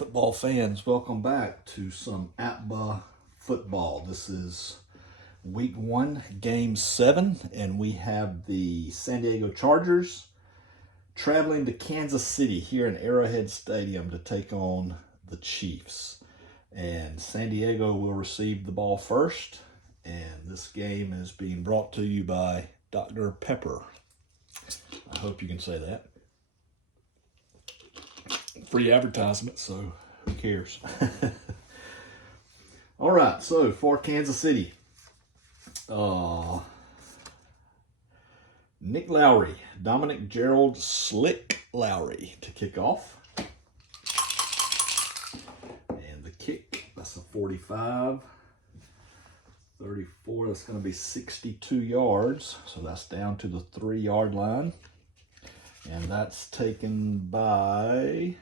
Football fans, welcome back to some APBA football. This is week 1, game 7, and we have the San Diego Chargers traveling to Kansas City here in Arrowhead Stadium to take on the Chiefs. And San Diego will receive the ball first, and this game is being brought to you by Dr. Pepper. I hope you can say that. Free advertisement, so who cares? All right, so for Kansas City, Nick Lowry, Dominic Gerald Slick Lowry to kick off. And the kick, that's a 45. 34, that's going to be 62 yards. So that's down to the 3-yard line. And that's taken by,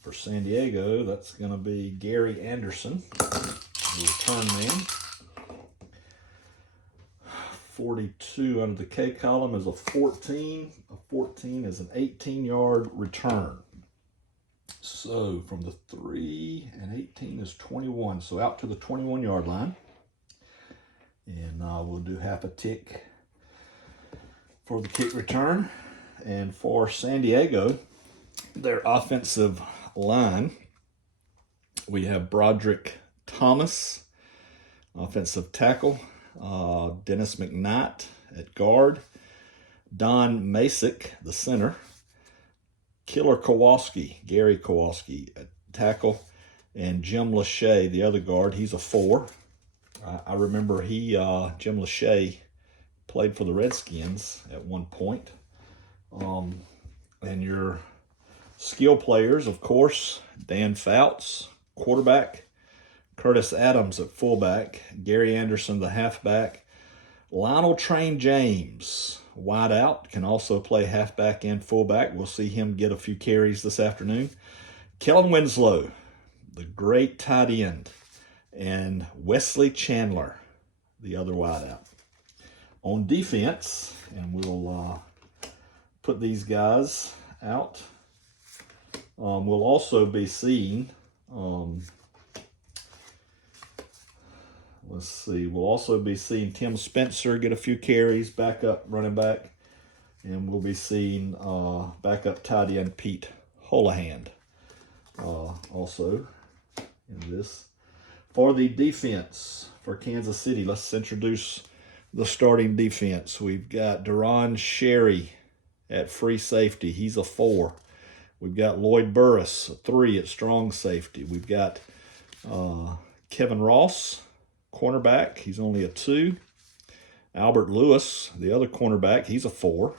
for San Diego, that's going to be Gary Anderson, the return man. 42 under the K column is a 14. A 14 is an 18-yard return. So from the 3 and 18 is 21. So out to the 21-yard line. And we'll do half a tick for the kick return. And for San Diego, their offensive line, we have Broderick Thomas, offensive tackle, Dennis McKnight at guard, Don Masick, the center, Killer Kowalski, Gary Kowalski at tackle, and Jim Lachey, the other guard. He's a 4. I remember Jim Lachey played for the Redskins at one point. And your skill players, of course, Dan Fouts, quarterback, Curtis Adams at fullback, Gary Anderson, the halfback, Lionel Train James, wide out, can also play halfback and fullback. We'll see him get a few carries this afternoon. Kellen Winslow, the great tight end, and Wesley Chandler, the other wide out. On defense, and we'll put these guys out. We'll also be seeing, we'll also be seeing Tim Spencer get a few carries, backup running back, and we'll be seeing backup tight end Pete Holohan also in this. For the defense for Kansas City, let's introduce the starting defense. We've got Deron Sherry at free safety. He's a 4. We've got Lloyd Burris, a 3 at strong safety. We've got Kevin Ross, cornerback. He's only a 2. Albert Lewis, the other cornerback, he's a 4.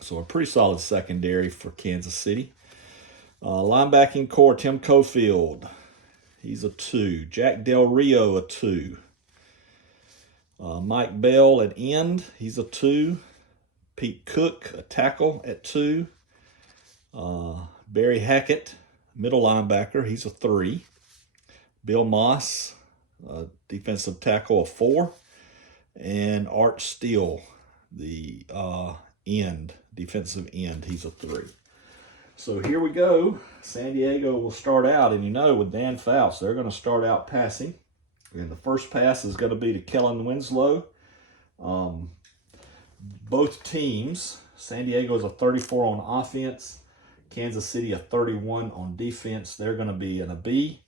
So a pretty solid secondary for Kansas City. Linebacking core, Tim Cofield, he's a 2. Jack Del Rio, a 2. Mike Bell at end, he's a 2. Pete Cook, a tackle at 2. Barry Hackett, middle linebacker, he's a 3. Bill Moss, defensive tackle, a 4. And Art Steele, the defensive end, he's a 3. So here we go. San Diego will start out, and with Dan Fouts, they're going to start out passing. And the first pass is going to be to Kellen Winslow. Both teams, San Diego is a 34 on offense, Kansas City a 31 on defense. They're going to be in a B.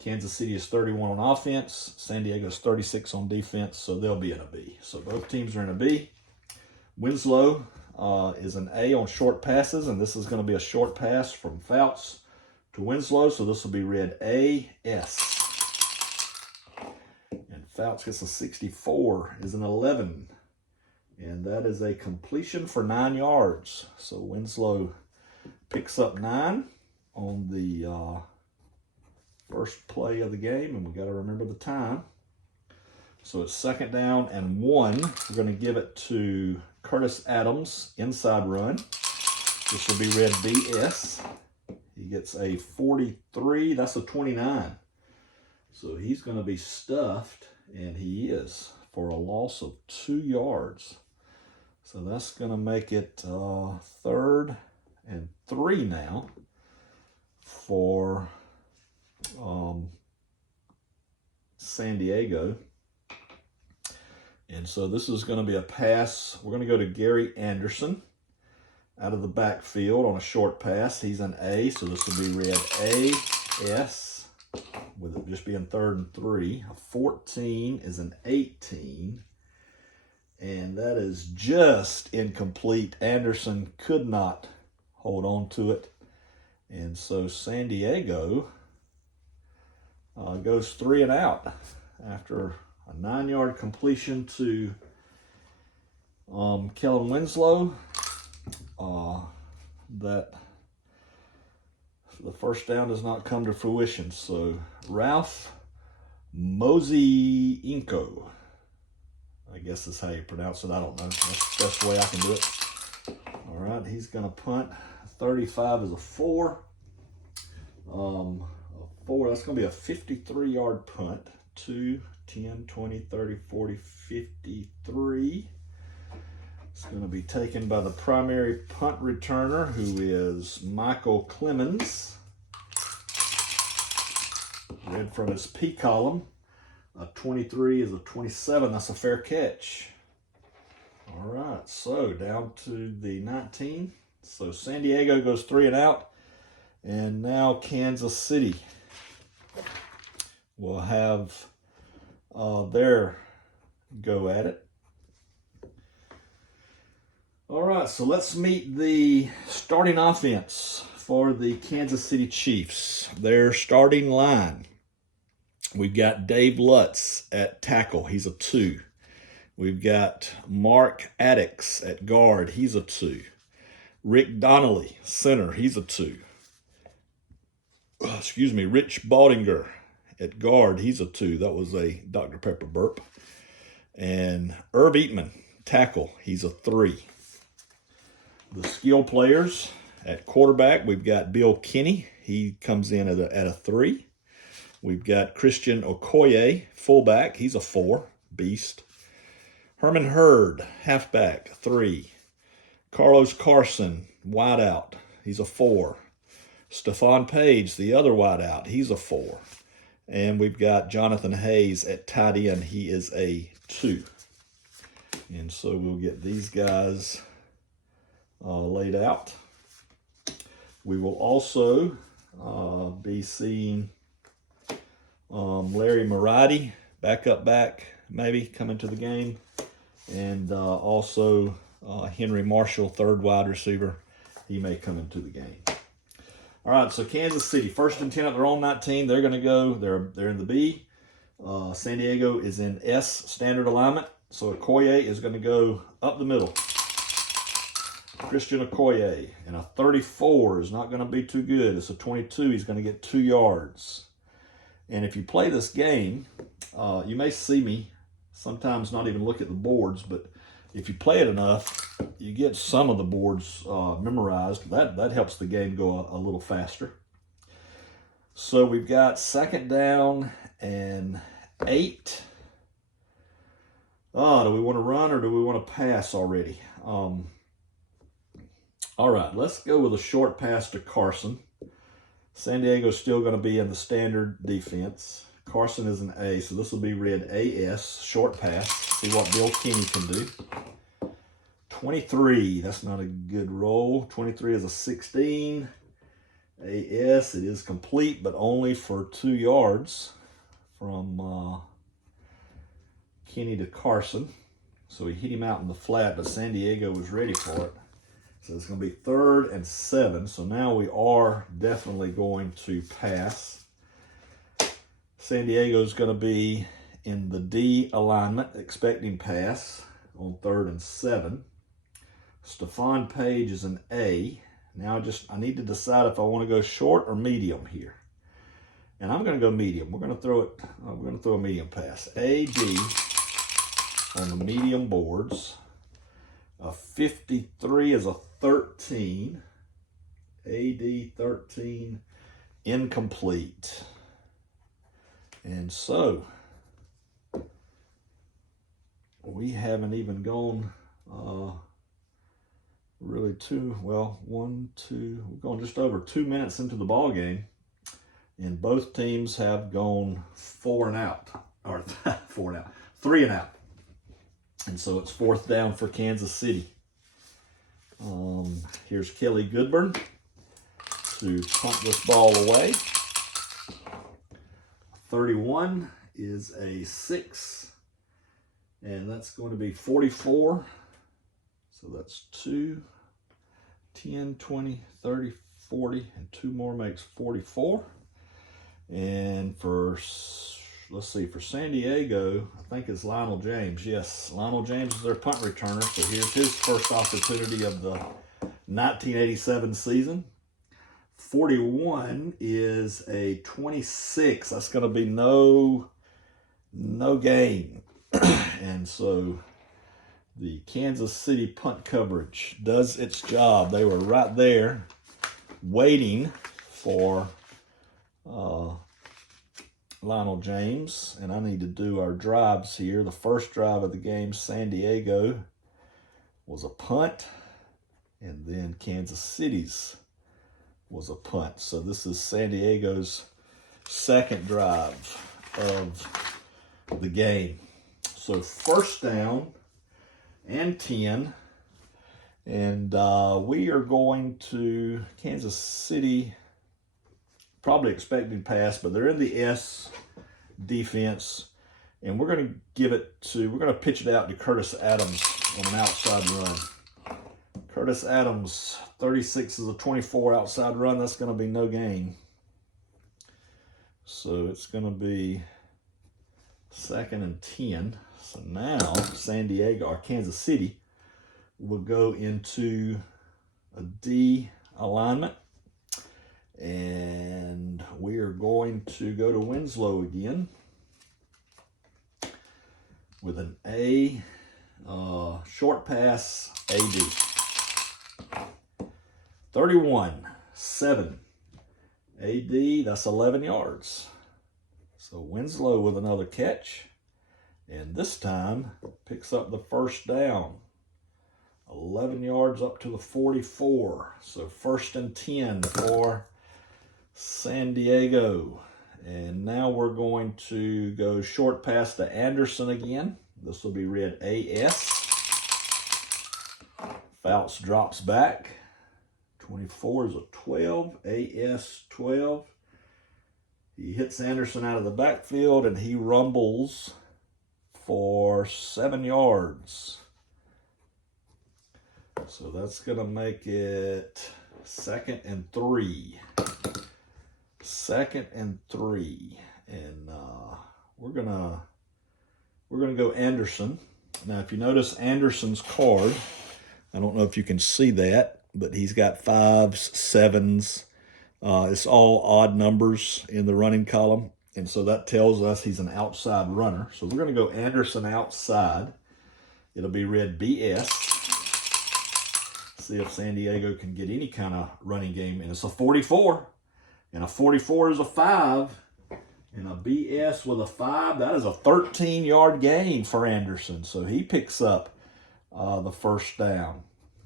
Kansas City is 31 on offense, San Diego is 36 on defense, so they'll be in a B. So both teams are in a B. Winslow is an A on short passes, and this is going to be a short pass from Fouts to Winslow, so this will be read A-S. And Fouts gets a 64, is an 11. And that is a completion for 9 yards. So Winslow picks up 9 on the first play of the game, and we got to remember the time. So it's 2nd down and 1. We're going to give it to Curtis Adams, inside run. This will be read BS. He gets a 43. That's a 29. So he's going to be stuffed, and he is, for a loss of 2 yards. So that's going to make it 3rd and 3 now for San Diego. And so this is going to be a pass. We're going to go to Gary Anderson out of the backfield on a short pass. He's an A, so this will be read A-S, with it just being 3rd and 3. A 14 is an 18, and that is just incomplete. Anderson could not hold on to it, and so San Diego goes 3 and out after a 9-yard completion to Kellen Winslow. That the first down does not come to fruition. So Ralph Mosey-Inco, I guess is how you pronounce it. I don't know. That's the best way I can do it. All right, he's going to punt. 35 is a 4. A 4, that's going to be a 53-yard punt. 2, 10, 20, 30, 40, 53. It's going to be taken by the primary punt returner, who is Michael Clemens. Read from his P column. A 23 is a 27. That's a fair catch. All right, so down to the 19. So San Diego goes 3 and out. And now Kansas City will have their go at it. All right, so let's meet the starting offense for the Kansas City Chiefs. Their starting line. We've got Dave Lutz at tackle. He's a 2. We've got Mark Addix at guard. He's a 2. Rick Donnelly, center. He's a 2. Rich Baldinger at guard. He's a 2. That was a Dr. Pepper burp. And Irv Eatman, tackle. He's a 3. The skill players at quarterback, we've got Bill Kinney. He comes in at a 3. We've got Christian Okoye, fullback. He's a 4, beast. Herman Hurd, halfback, 3. Carlos Carson, wideout. He's a 4. Stephon Page, the other wideout. He's a 4. And we've got Jonathan Hayes at tight end. He is a 2. And so we'll get these guys laid out. We will also be seeing Larry Marotti, back, maybe, coming to the game. And also Henry Marshall, 3rd wide receiver. He may come into the game. All right, so Kansas City, 1st and 10 at their own 19. They're going to go, they're in the B. San Diego is in S standard alignment. So Okoye is going to go up the middle. Christian Okoye. And a 34 is not going to be too good. It's a 22. He's going to get 2 yards. And if you play this game, you may see me sometimes not even look at the boards, but if you play it enough, you get some of the boards memorized. That helps the game go a little faster. So we've got 2nd down and 8. Do we want to run or do we want to pass already? All right, let's go with a short pass to Carson. San Diego's still going to be in the standard defense. Carson is an A, so this will be read AS, short pass. See what Bill Kinney can do. 23, that's not a good roll. 23 is a 16. AS, it is complete, but only for 2 yards from Kinney to Carson. So he hit him out in the flat, but San Diego was ready for it. So it's going to be 3rd and 7. So now we are definitely going to pass. San Diego's going to be in the D alignment, expecting pass on 3rd and 7. Stephon Page is an A. Now I need to decide if I want to go short or medium here. And I'm going to go medium. We're going to throw a medium pass. AD on the medium boards. A 53 is a 13. AD 13, incomplete. And so we haven't even gone really we're going just over 2 minutes into the ball game. And both teams have gone 4 and out, or 4 and out, 3 and out. And so it's 4th down for Kansas City. Here's Kelly Goodburn to punt this ball away. 31 is a 6, and that's going to be 44. So that's 2, 10, 20, 30, 40, and 2 more makes 44. And for, let's see, for San Diego, I think it's Lionel James. Yes, Lionel James is their punt returner. So here's his first opportunity of the 1987 season. 41 is a 26. That's going to be no gain. And so the Kansas City punt coverage does its job. They were right there waiting for Lionel James. And I need to do our drives here. The first drive of the game, San Diego, was a punt. And then Kansas City's was a punt. So this is San Diego's second drive of the game. So 1st down and 10. And we are going to Kansas City, probably expecting pass, but they're in the S defense. And we're going to pitch it out to Curtis Adams on an outside run. Curtis Adams, 36 is a 24 outside run. That's going to be no gain. So it's going to be 2nd and 10. So now San Diego, or Kansas City, will go into a D alignment. And we are going to go to Winslow again with an A, short pass, AD. 31, 7, AD, that's 11 yards. So Winslow with another catch, and this time picks up the 1st down. 11 yards up to the 44. So 1st and 10 for San Diego. And now we're going to go short pass to Anderson again. This will be read AS. Fouts drops back. 24 is a 12, AS 12. He hits Anderson out of the backfield and he rumbles for 7 yards. So that's going to make it 2nd and 3. 2nd and 3. And we're gonna go Anderson. Now, if you notice Anderson's card, I don't know if you can see that, but he's got 5s, 7s. It's all odd numbers in the running column. And so that tells us he's an outside runner. So we're going to go Anderson outside. It'll be read BS. See if San Diego can get any kind of running game. And it's a 44. And a 44 is a 5. And a BS with a 5, that is a 13-yard gain for Anderson. So he picks up the 1st down.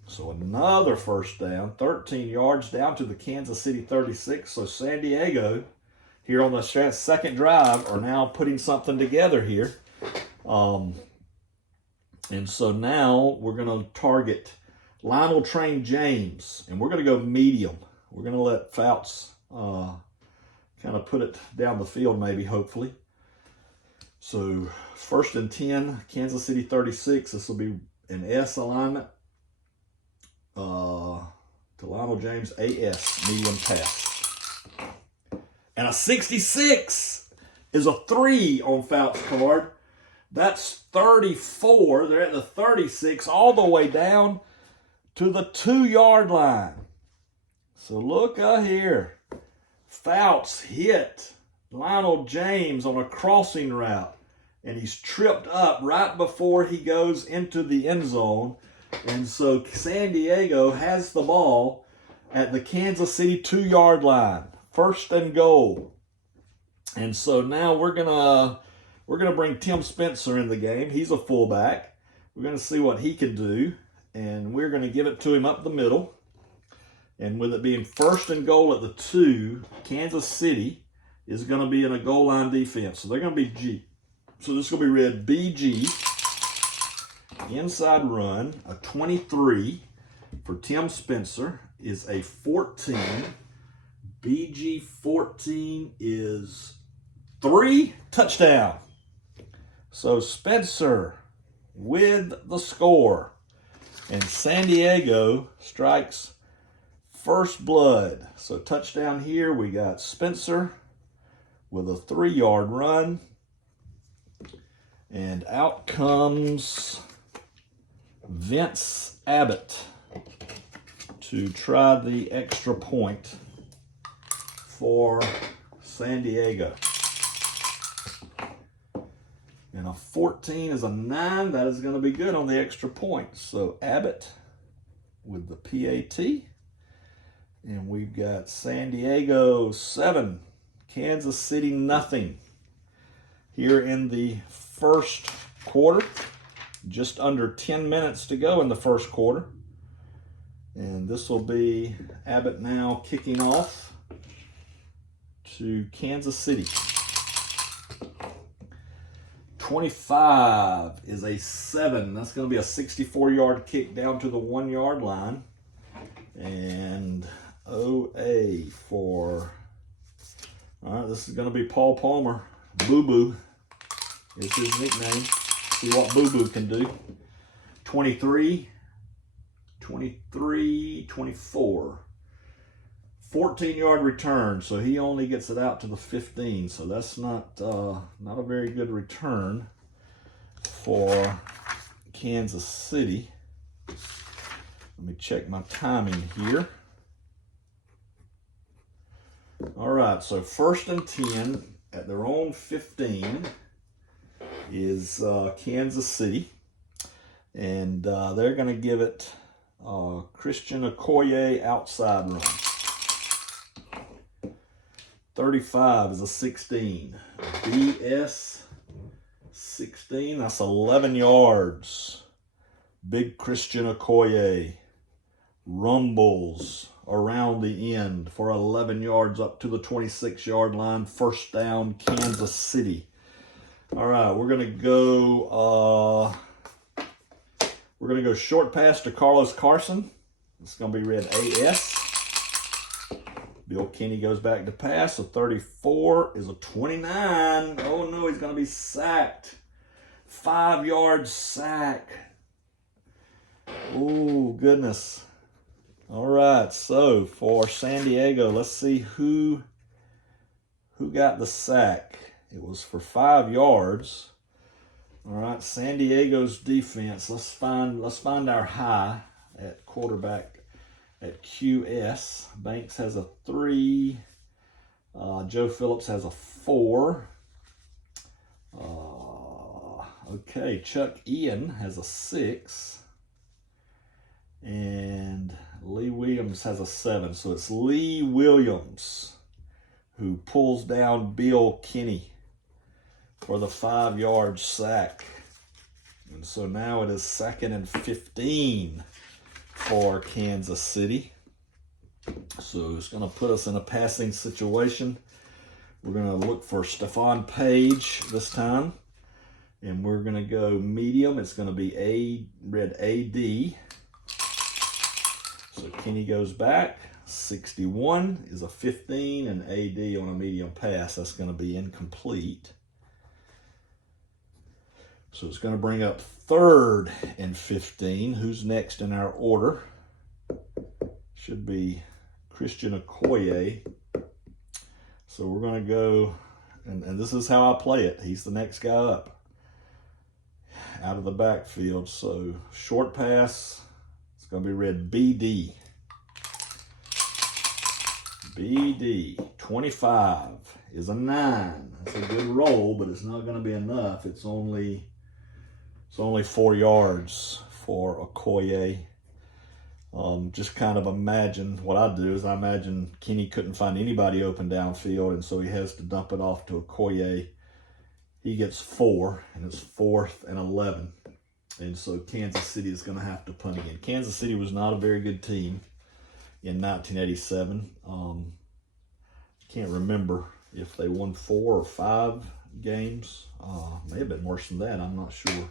So another 1st down, 13 yards down to the Kansas City 36. So San Diego, here on the 2nd drive, are now putting something together here. And so now we're going to target Lionel Train James, and we're going to go medium. We're going to let Fouts kind of put it down the field maybe, hopefully. So 1st and 10, Kansas City 36. This will be an S alignment. To Lionel James, AS, medium pass. And a 66 is a 3 on Fouts' card. That's 34. They're at the 36, all the way down to the 2-yard line. So look here. Fouts hit Lionel James on a crossing route, and he's tripped up right before he goes into the end zone. And so San Diego has the ball at the Kansas City 2-yard line, 1st and goal. And so now we're gonna bring Tim Spencer in the game. He's a fullback. We're gonna see what he can do, and we're gonna give it to him up the middle. And with it being 1st and goal at the 2, Kansas City is going to be in a goal line defense. So they're going to be G. So this is going to be read BG. Inside run, a 23 for Tim Spencer is a 14. BG 14 is 3 touchdown. So Spencer with the score. And San Diego strikes first blood. So touchdown here, we got Spencer with a 3-yard run. And out comes Vince Abbott to try the extra point for San Diego. And a 14 is a 9. That is going to be good on the extra point. So Abbott with the PAT. And we've got San Diego 7, Kansas City nothing. Here in the first quarter. Just under 10 minutes to go in the first quarter. And this will be Abbott now kicking off to Kansas City. 25 is a 7. That's going to be a 64-yard kick down to the 1-yard line. And OA for, all right, this is going to be Paul Palmer. Boo Boo is his nickname. See what Boo Boo can do. 23, 23, 24. 14-yard return, so he only gets it out to the 15. So that's not a very good return for Kansas City. Let me check my timing here. All right, so 1st and 10 at their own 15 is Kansas City. And they're going to give it Christian Okoye outside run. 35 is a 16. BS 16, that's 11 yards. Big Christian Okoye rumbles around the end for 11 yards up to the 26-yard line. First down, Kansas City. All right, we're gonna go short pass to Carlos Carson. It's gonna be read AS. Bill Kenny goes back to pass. A 34 is a 29. Oh no, he's gonna be sacked. 5-yard sack. Oh goodness. All right, so for San Diego, let's see who got the sack. It was for 5 yards. All right, San Diego's defense. Let's find our high at quarterback at QS. Banks has a 3. Joe Phillips has a 4. Okay, Chuck Ian has a 6. And Lee Williams has a 7. So it's Lee Williams who pulls down Bill Kenny for the 5-yard sack. And so now it is 2nd and 15 for Kansas City. So it's going to put us in a passing situation. We're going to look for Stephon Page this time. And we're going to go medium. It's going to be red AD. So Kenny goes back. 61 is a 15, and AD on a medium pass. That's going to be incomplete. So it's going to bring up 3rd and 15. Who's next in our order? Should be Christian Okoye. So we're going to go, and this is how I play it. He's the next guy up out of the backfield. So short pass, it's going to be read BD. BD, 25 is a 9. That's a good roll, but it's not going to be enough. It's only 4 yards for Okoye. Just kind of imagine, what I do is I imagine Kenny couldn't find anybody open downfield, and so he has to dump it off to Okoye. He gets 4, and it's 4th and 11. And so Kansas City is going to have to punt again. Kansas City was not a very good team in 1987. Can't remember if they won 4 or 5 games. May have been worse than that. I'm not sure.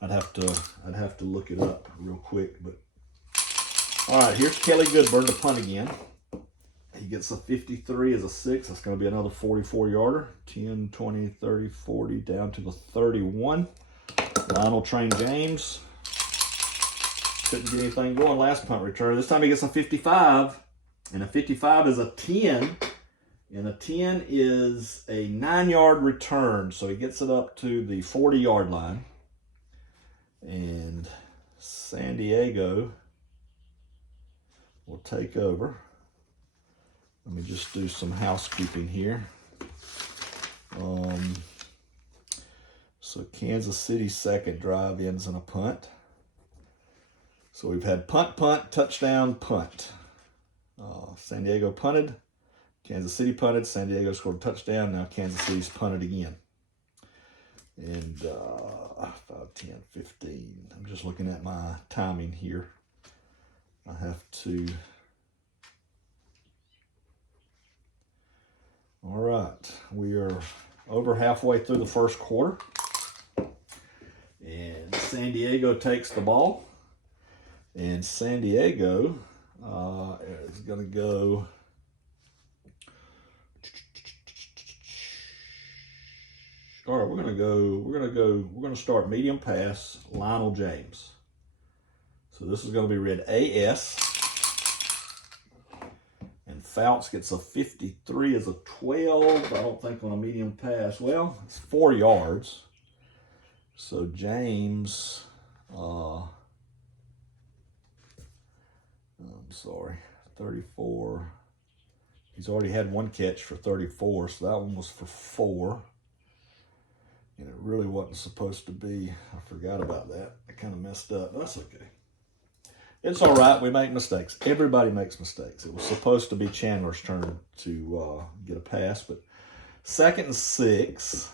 I'd have to look it up real quick. But all right, here's Kelly Goodburn to punt again. He gets a 53 as a 6. That's going to be another 44-yarder. 10, 20, 30, 40, down to the 31. Lionel Train James. Couldn't get anything going last punt return. This time he gets a 55. And a 55 is a 10. And a 10 is a 9-yard return. So he gets it up to the 40-yard line. And San Diego will take over. Let me just do some housekeeping here. So Kansas City's second drive ends in a punt. So we've had punt, touchdown, punt. San Diego punted. Kansas City punted. San Diego scored a touchdown. Now Kansas City's punted again. And 5, 10, 15. I'm just looking at my timing here. I have to... All right, we are over halfway through the first quarter. And San Diego takes the ball. And San Diego is going to go... All right, we're going to start medium pass, Lionel James. So this is going to be read AS. And Fouts gets a 53 as a 12. I don't think on a medium pass. Well, it's 4 yards. So James, I'm sorry, 34. He's already had 1 catch for 34, so that one was for 4. And it really wasn't supposed to be. I forgot about that. I kind of messed up. That's okay. It's all right. We make mistakes. Everybody makes mistakes. It was supposed to be Chandler's turn to get a pass, but 2nd and 6.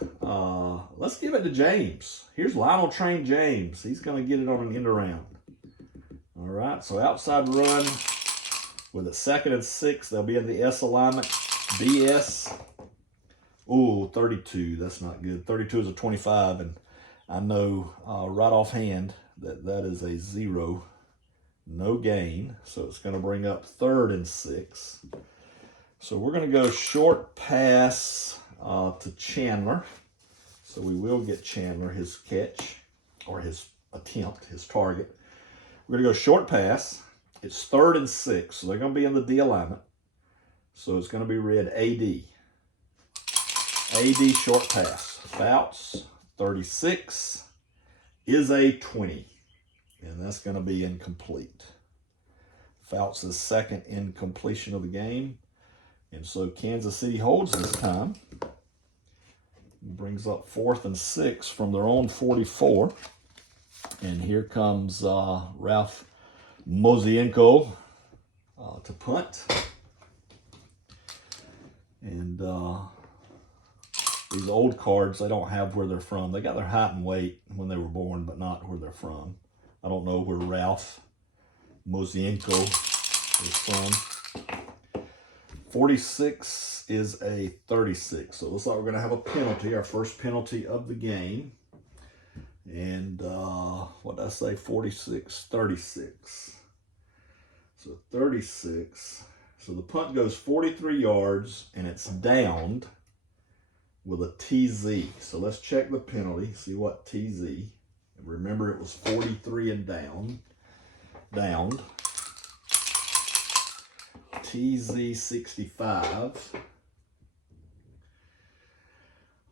Let's give it to James. Here's Lionel Train James. He's going to get it on an end around. All right. So outside run with a 2nd and 6. They'll be in the S alignment. BS. Ooh, 32. That's not good. 32 is a 25, and I know right offhand that is a 0. No gain. So it's going to bring up 3rd and 6. So we're going to go short pass to Chandler. So we will get Chandler his catch, or his attempt, his target. We're going to go short pass. It's 3rd and 6. So they're going to be in the D alignment. So it's going to be read AD. AD short pass. Fouts, 36, is a 20. And that's going to be incomplete. Fouts' 2nd incompletion of the game. And so Kansas City holds this time. Brings up 4th and 6 from their own 44. And here comes Ralph Mozienko to punt. And these old cards, they don't have where they're from. They got their height and weight when they were born, but not where they're from. I don't know where Ralph Mozienko is from. 46 is a 36. So it looks like we're going to have a penalty, our first penalty of the game. And what did I say? 46, 36. So 36. So the punt goes 43 yards, and it's downed with a TZ. So let's check the penalty, see what TZ. And remember, it was 43 and downed. TZ 65.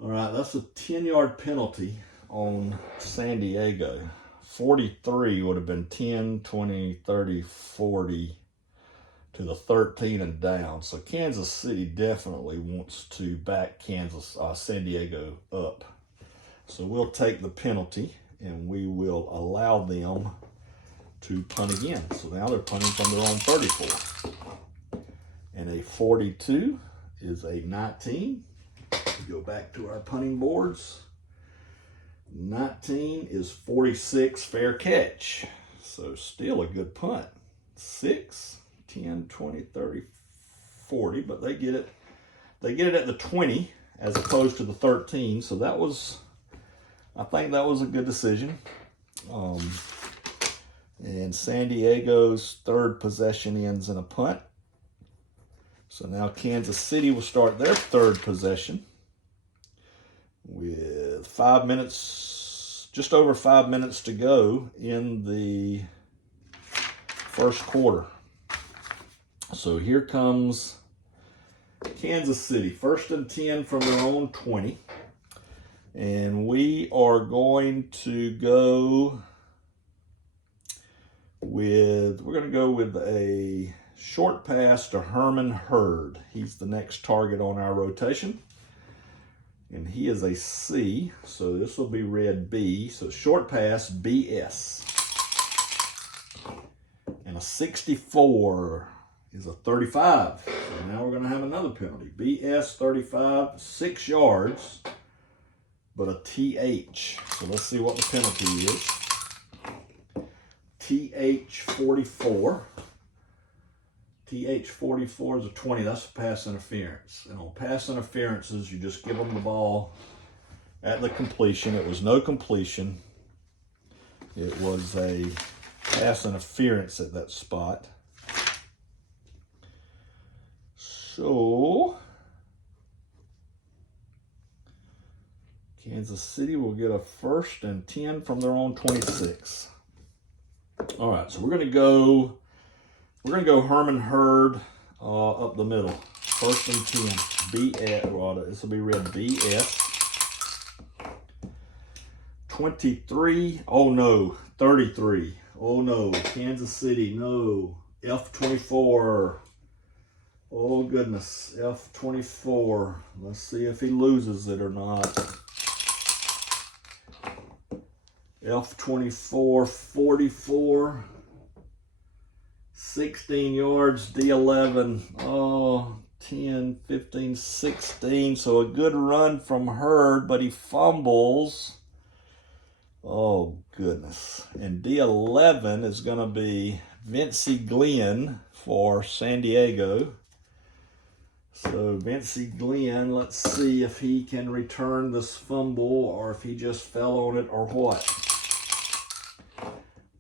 All right, that's a 10-yard penalty on San Diego. 43 would have been 10, 20, 30, 40 to the 13 and down. So Kansas City definitely wants to back San Diego up. So we'll take the penalty and we will allow them to punt again. So now they're punting from their own 34. And a 42 is a 19. We go back to our punting boards. 19 is 46, fair catch. So still a good punt. 6, 10, 20, 30, 40, but they get it they get it at the 20 as opposed to the 13. So that was, I think that was a good decision. And San Diego's third possession ends in a punt. So now Kansas City will start their third possession with 5 minutes, just over 5 minutes to go in the first quarter. So here comes Kansas City, 1st and 10 from their own 20. And we are going to go with, we're going to go with a short pass to Herman Hurd. He's the next target on our rotation. And he is a C, so this will be read B. So short pass, BS. And a 64 is a 35. So now we're going to have another penalty. BS 35, 6 yards, but a TH. So let's see what the penalty is. TH 44. TH 44 is a 20. That's a pass interference. And on pass interferences, you just give them the ball at the completion. It was no completion. It was a pass interference at that spot. So Kansas City will get a 1st and 10 from their own 26. All right, so we're gonna go Herman Hurd up the middle. 1st and 10. BS. Well, this will be read BS. 23. Oh no. 33. Oh no. Kansas City. No. F24. Oh goodness. F24. Let's see if he loses it or not. F24. 44. 16 yards, D11, oh, 10, 15, 16. So a good run from Hurd, but he fumbles. Oh, goodness. And D11 is going to be Vincey Glenn for San Diego. So Vincey Glenn, let's see if he can return this fumble or if he just fell on it or what.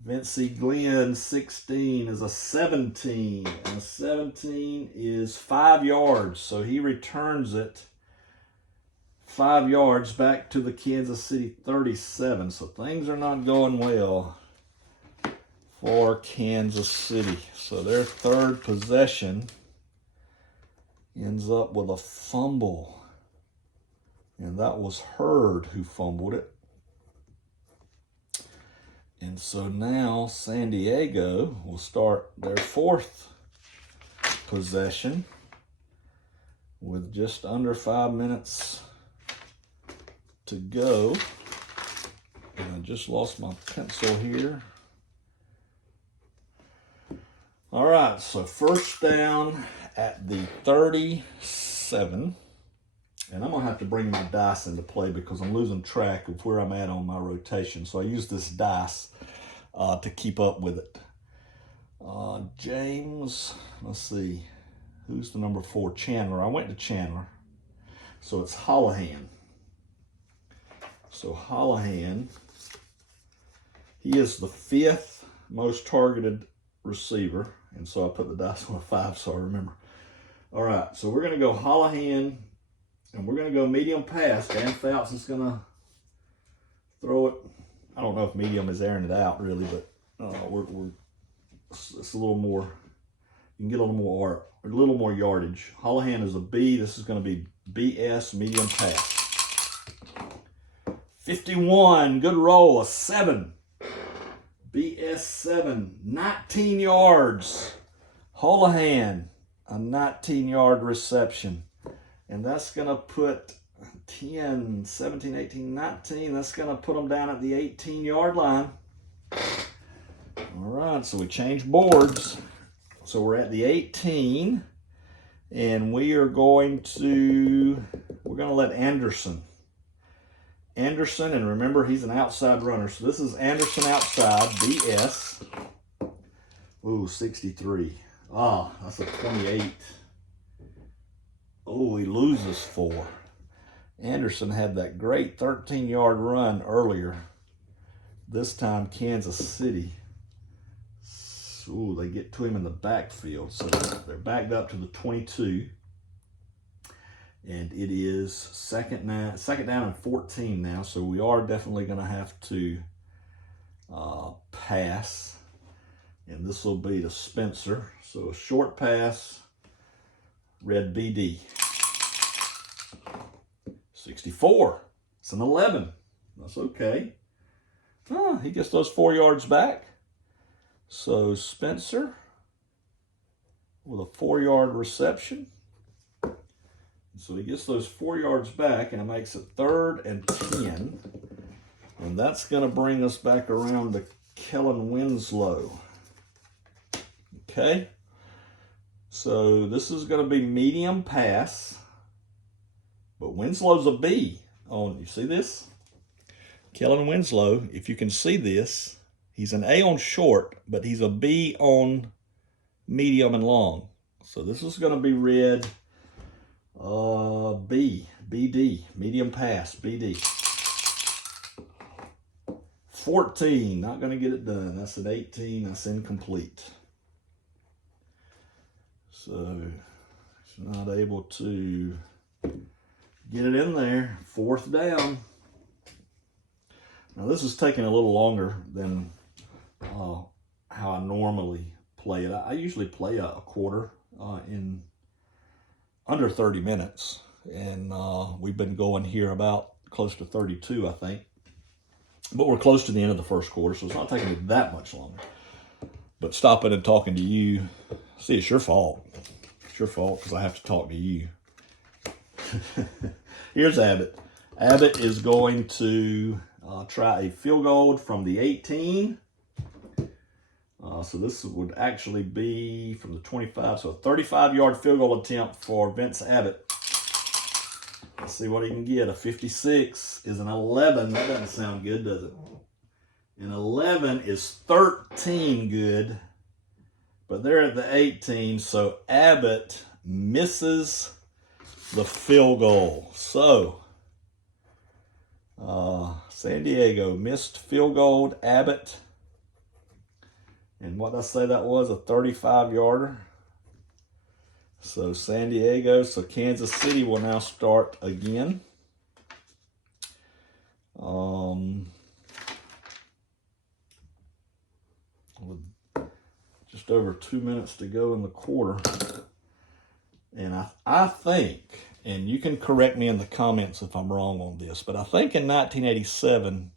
Vincey Glenn, 16 is a 17, and a 17 is 5 yards. So he returns it 5 yards back to the Kansas City 37. So things are not going well for Kansas City. So their third possession ends up with a fumble. And that was Hurd who fumbled it. And so now San Diego will start their 4th possession with just under 5 minutes to go. And I just lost my pencil here. All right, so 1st down at the 37. And I'm going to have to bring my dice into play because I'm losing track of where I'm at on my rotation. So I use this dice to keep up with it. James, let's see. Who's the number 4? Chandler. I went to Chandler. So it's Holohan. So Holohan, he is the 5th most targeted receiver. And so I put the dice on a 5 so I remember. All right, so we're going to go Holohan. And we're going to go medium pass. Dan Fouts is going to throw it. I don't know if medium is airing it out, really, but it's a little more. You can get a little more yardage. Holohan is a B. This is going to be BS, medium pass. 51, good roll, a 7. BS 7, 19 yards. Holohan, a 19-yard reception. And that's going to put 10, 17, 18, 19. That's going to put them down at the 18-yard line. All right, so we changed boards. So we're at the 18. And we're going to let Anderson. And remember, he's an outside runner. So this is Anderson outside, BS. Ooh, 63. Ah, that's a 28. Oh, he loses 4. Anderson had that great 13-yard run earlier. This time, Kansas City. Ooh, they get to him in the backfield. So they're backed up to the 22. And it is second down and 14 now. So we are definitely going to have to pass. And this will be to Spencer. So a short pass, red BD. 64. It's an 11. That's okay. He gets those 4 yards back. So Spencer with a 4-yard reception. So he gets those 4 yards back, and it makes it 3rd and 10. And that's going to bring us back around to Kellen Winslow. Okay. So this is going to be medium pass. But Winslow's a B. Oh, you see this? Kellen Winslow, if you can see this, he's an A on short, but he's a B on medium and long. So this is going to be read B, BD, medium pass, BD. 14, not going to get it done. That's an 18, that's incomplete. So he's not able to get it in there. 4th down. Now this is taking a little longer than how I normally play it. I usually play a quarter in under 30 minutes. And we've been going here about close to 32, I think. But we're close to the end of the first quarter, so it's not taking me that much longer. But stopping and talking to you, see, it's your fault. It's your fault because I have to talk to you. Here's Abbott. Abbott is going to try a field goal from the 18. So this would actually be from the 25. So a 35-yard field goal attempt for Vince Abbott. Let's see what he can get. A 56 is an 11. That doesn't sound good, does it? An 11 is 13 good. But they're at the 18. So Abbott misses the field goal. So San Diego missed field goal. Abbott. And what did I say that was? A 35-yarder. So San Diego. So Kansas City will now start again. With just over 2 minutes to go in the quarter. And I think, and you can correct me in the comments if I'm wrong on this, but I think in 1987,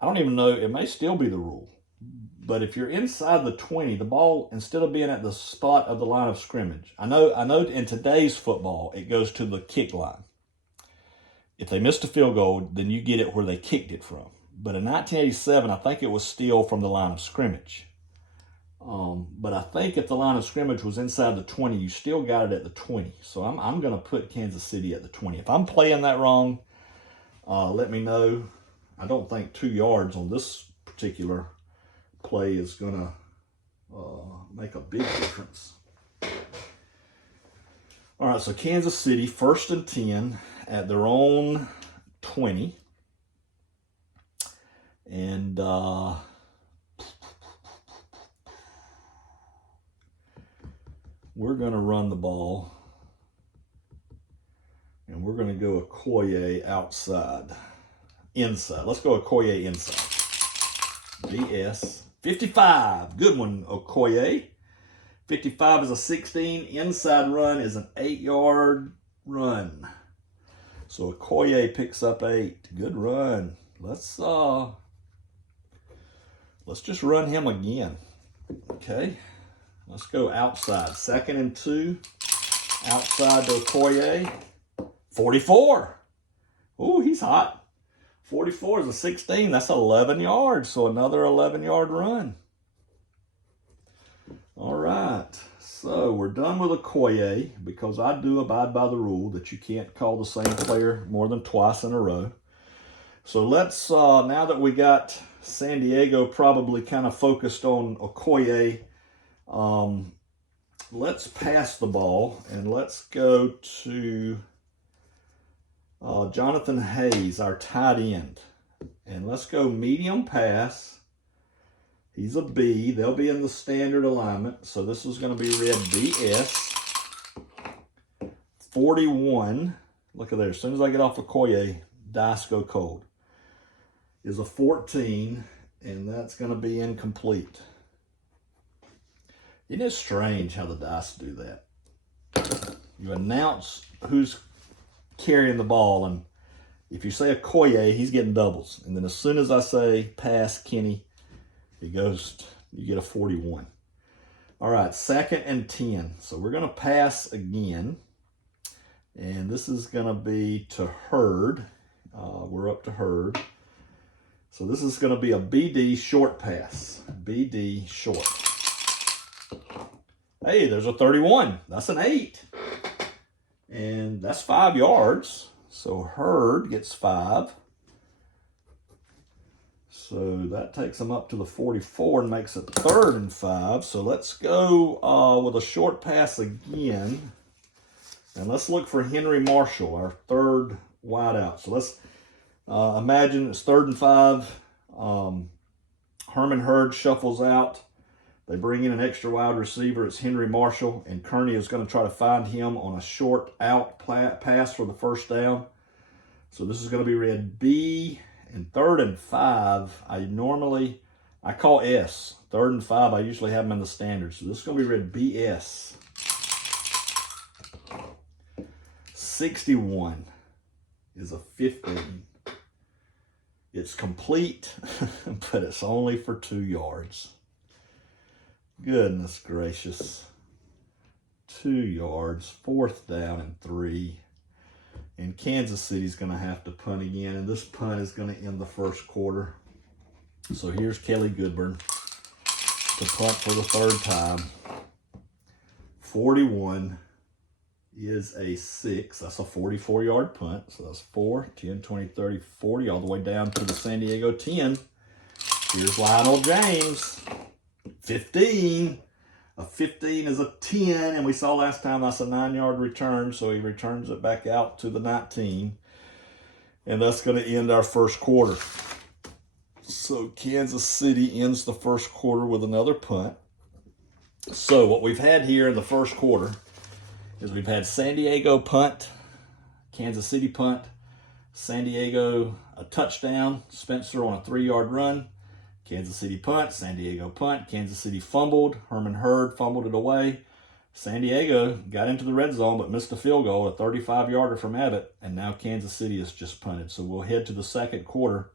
I don't even know, it may still be the rule, but if you're inside the 20, the ball, instead of being at the spot of the line of scrimmage, I know in today's football, it goes to the kick line. If they missed a field goal, then you get it where they kicked it from. But in 1987, I think it was still from the line of scrimmage. But I think if the line of scrimmage was inside the 20, you still got it at the 20. So I'm going to put Kansas City at the 20. If I'm playing that wrong, let me know. I don't think 2 yards on this particular play is going to make a big difference. All right, so Kansas City, 1st and 10 at their own 20. And we're going to run the ball. And we're going to go Okoye outside. Inside. Let's go Okoye inside. BS. 55. Good one, Okoye. 55 is a 16. Inside run is an 8-yard run. So Okoye picks up 8. Good run. Let's just run him again. Okay. Let's go outside. 2nd and 2. Outside to Okoye. 44. Ooh, he's hot. 44 is a 16. That's 11 yards. So another 11-yard run. All right. So we're done with Okoye because I do abide by the rule that you can't call the same player more than twice in a row. So let's, now that we got San Diego probably kind of focused on Okoye, let's pass the ball and let's go to Jonathan Hayes, our tight end. And let's go medium pass. He's a B. They'll be in the standard alignment. So this is going to be read BS. 41. Look at there. As soon as I get off of Koye, dice go cold. Is a 14. And that's going to be incomplete. Isn't it strange how the dice do that? You announce who's carrying the ball, and if you say a Koye, he's getting doubles. And then as soon as I say pass Kenny, he goes, you get a 41. All right, 2nd and 10. So we're going to pass again. And this is going to be to Hurd. We're up to Hurd. So this is going to be a BD short pass. BD short. Hey, there's a 31. That's an 8. And that's 5 yards. So Hurd gets 5. So that takes him up to the 44 and makes it 3rd and 5. So let's go with a short pass again. And let's look for Henry Marshall, our 3rd wideout. So let's imagine it's 3rd and 5. Herman Hurd shuffles out. They bring in an extra wide receiver. It's Henry Marshall, and Kearney is going to try to find him on a short out pass for the first down. So this is going to be read B, and 3rd and 5. I call S. 3rd and 5, I usually have them in the standard. So this is going to be read BS. 61 is a 15. It's complete, but it's only for 2 yards. Goodness gracious. 2 yards, 4th down and 3. And Kansas City's going to have to punt again, and this punt is going to end the first quarter. So here's Kelly Goodburn to punt for the 3rd time. 41 is a 6. That's a 44-yard punt. So that's 4, 10, 20, 30, 40, all the way down to the San Diego 10. Here's Lionel James. 15. A 15 is a 10, and we saw last time that's a 9-yard return, so he returns it back out to the 19. And that's going to end our first quarter. So Kansas City ends the first quarter with another punt. So what we've had here in the first quarter is we've had San Diego punt, Kansas City punt, San Diego a touchdown, Spencer on a 3-yard run, Kansas City punt, San Diego punt, Kansas City fumbled, Herman Hurd fumbled it away. San Diego got into the red zone but missed a field goal, a 35-yarder from Abbott, and now Kansas City has just punted. So we'll head to the second quarter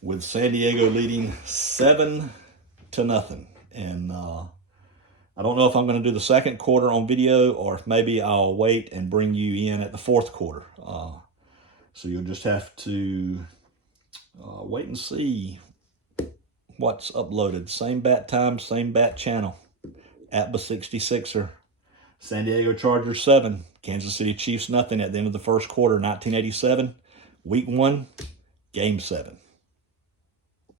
with San Diego leading 7-0. And I don't know if I'm going to do the second quarter on video or if maybe I'll wait and bring you in at the fourth quarter. So you'll just have to wait and see what's uploaded. Same bat time, same bat channel. APBA 66er. San Diego Chargers 7. Kansas City Chiefs nothing at the end of the first quarter, 1987. Week 1, Game 7.